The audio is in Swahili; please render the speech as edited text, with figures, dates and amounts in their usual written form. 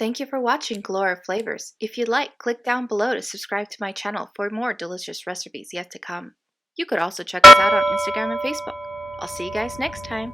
Thank you for watching Galore Flavors. If you'd like, click down below to subscribe to my channel for more delicious recipes yet to come. You could also check us out on Instagram and Facebook. I'll see you guys next time.